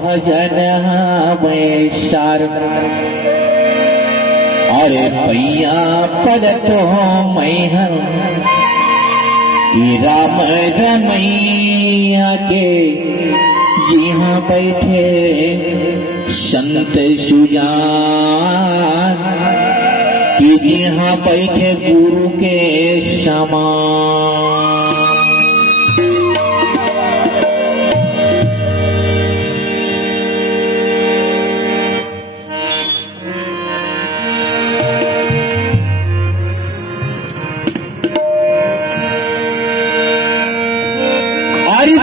भजन वैशार अरे पैया पड़तो मैहर राम रमैया के यहाँ बैठे संत सुजान कि यहाँ बैठे गुरु के समान।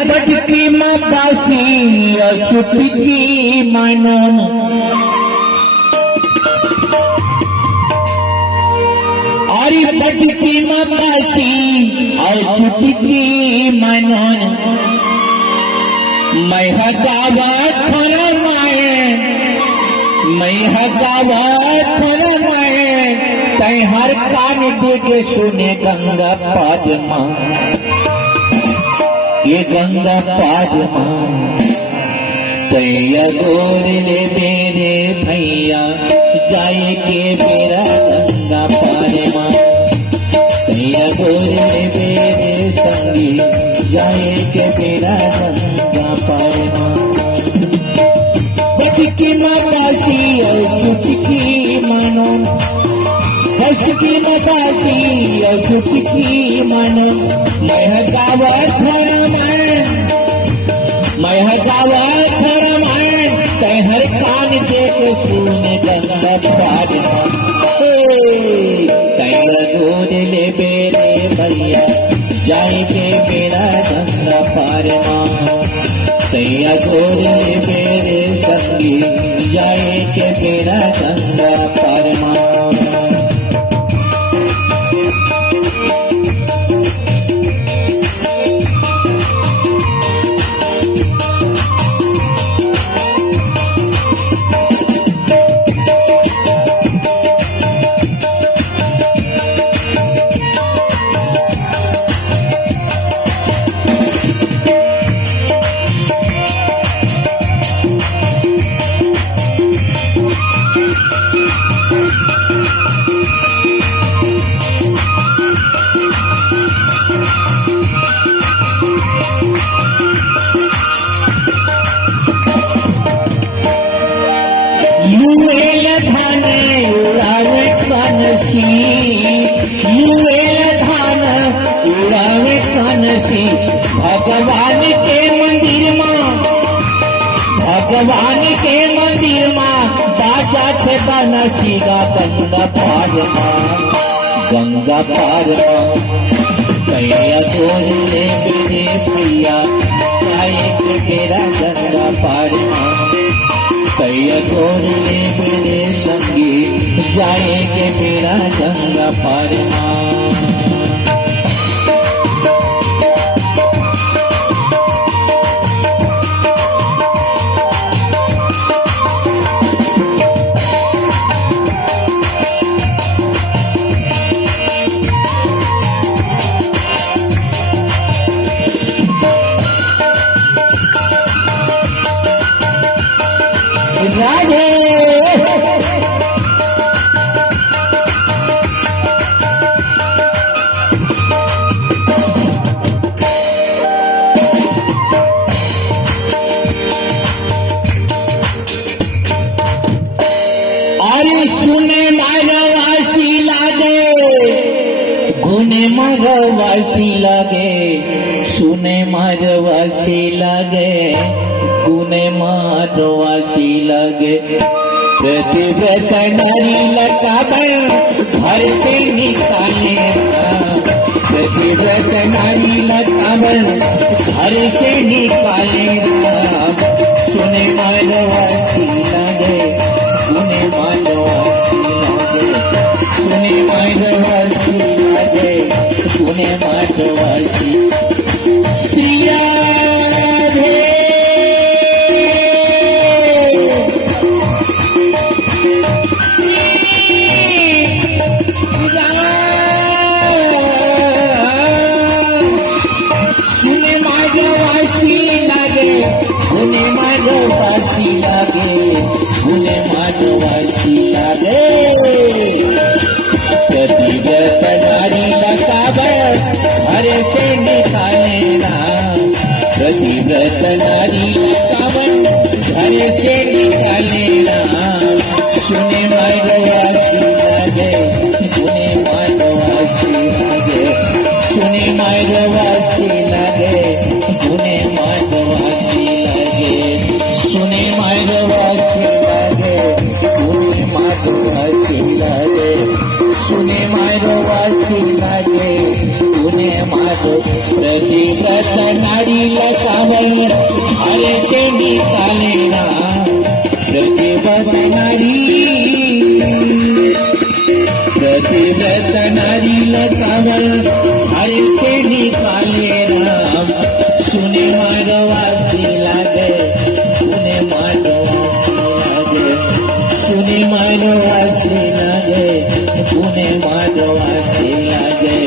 बटकी में बासी चुटकी मानन अरे बटकी में बासी और चुटकी मानन मैं हगावा थरमाए मैं हगावा थरमाए कहीं हर कान दे के सुने गंगा पादमा ये गंगा पादमा तैया गोर ले मेरे भैया जाए के मेरा गंगा पादमा तैया गोर ले मेरे संगी जाए के मेरा गंगा पादमा। बटकी मबासी और चुटकी मानो बटकी मबासी और चुटकी मानो मैं हगावा थरमान तय हर कान देख सुने गंगा पादमा तय गोद ले मेरे भैया जाए के मेरा गंगा पादमा तय गोद ले मेरे संगी जाए के मेरा गंगा पादमा। भगवान के मंदिर में दादा थे बनसीगा गंगा पादमा कैया गोर ले मेरे भैया जाए के मेरा गंगा पादमा कैया गोर ले मेरे संगी जाए के मेरा गंगा पादमा। राधे अरे सुने मारवासी लागे गुने मारवासी लागे सुने मारवासी लागे गुने मारवासी लगे प्रतिव्रत नारी लटावन घर से निकाले प्रतिव्रत नारी लटावन घर से निकाले सुने मारवासी लगे गुने मारवासी लगे सुने मारवासी लगे गुने मारवासी स्त्रिया सुने मारवासी लगे गुने माधवाशी लागे गुणे माधवाशी लागे प्रतिव्रत नारीला काबर हरे से निकाले ना प्रतिव्रत नारीला काबर हरे से निकाले ना सुने माधवाशी लागे गुणे माधवाशी लागे सुने माधवाशी लागे गुणे माधवाशी लागे सुने माधवाशी लागे गुणे माधवाशी लागे सुने माधवाशी लागे गुणे माधव प्रतिव्रत नारीला कावड हरे से निकाले ना प्रतिव्रत नारीला कावड हरे से निकाले राम सुने माधवाशी लागे गुणे माधवाशी लागे सुने माधवाशी लागे गुणे माधवाशी लागे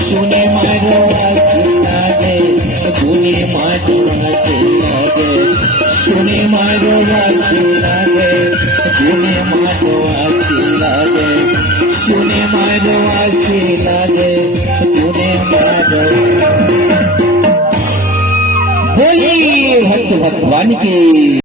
सुने माधवाशी लागे गुणे माधवाशी लागे सुने माधवाशी लागे गुणे माधवाशी लागे सुने माधवाशी लागे गुणे माधव बोलिए भक्त भगवान की